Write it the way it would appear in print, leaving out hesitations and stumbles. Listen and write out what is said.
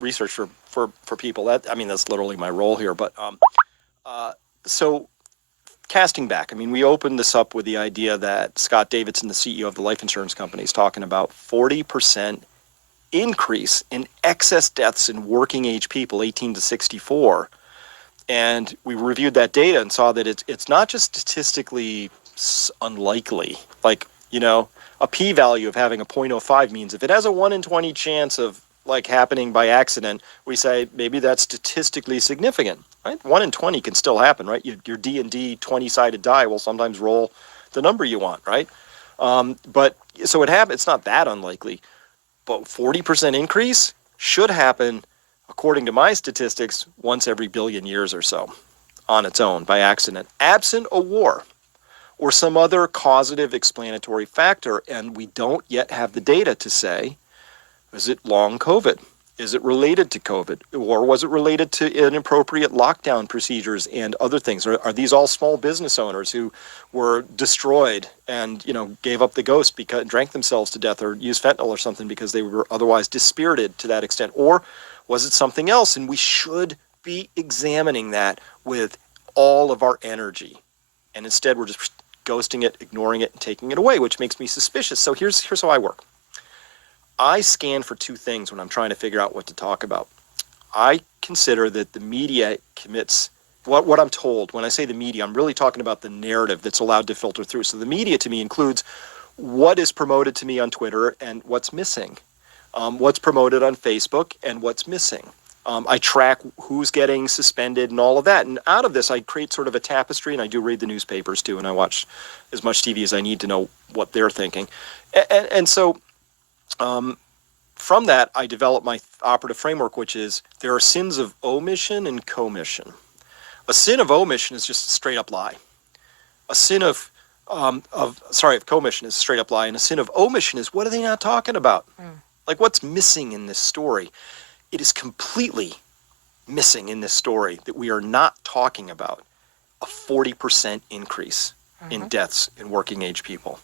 research for people. That, I mean, that's literally my role here. But so casting back, I mean, we opened this up with the idea that Scott Davidson, the CEO of the life insurance company, is talking about 40% increase in excess deaths in working age people, 18 to 64. And we reviewed that data and saw that it's not just statistically unlikely. Like, you know, a p-value of having a 0.05 means if it has a 1 in 20 chance of like happening by accident, we say maybe that's statistically significant, right? 1 in 20 can still happen, right? Your D&D 20-sided die will sometimes roll the number you want, right? But so it happens. It's not that unlikely, but 40% increase should happen, according to my statistics, once every billion years or so on its own by accident, absent a war or some other causative explanatory factor. And we don't yet have the data to say, is it long COVID? Is it related to COVID? Or was it related to inappropriate lockdown procedures and other things? Are these all small business owners who were destroyed and, you know, gave up the ghost because drank themselves to death or used fentanyl or something because they were otherwise dispirited to that extent? Or was it something else? And we should be examining that with all of our energy. And instead, we're just ghosting it, ignoring it, and taking it away, which makes me suspicious. So here's how I work. I scan for two things when I'm trying to figure out what to talk about. I consider that the media commits what I'm told. When I say the media, I'm really talking about the narrative that's allowed to filter through. So the media to me includes what is promoted to me on Twitter and what's missing, what's promoted on Facebook and what's missing. I track who's getting suspended and all of that. And out of this, I create sort of a tapestry, and I do read the newspapers too, and I watch as much TV as I need to know what they're thinking. And so from that, I develop my operative framework, which is there are sins of omission and commission. A sin of omission is just a straight up lie. A sin of commission is a straight up lie, and a sin of omission is what are they not talking about? Like what's missing in this story? It is completely missing in this story that we are not talking about a 40% increase in deaths in working age people.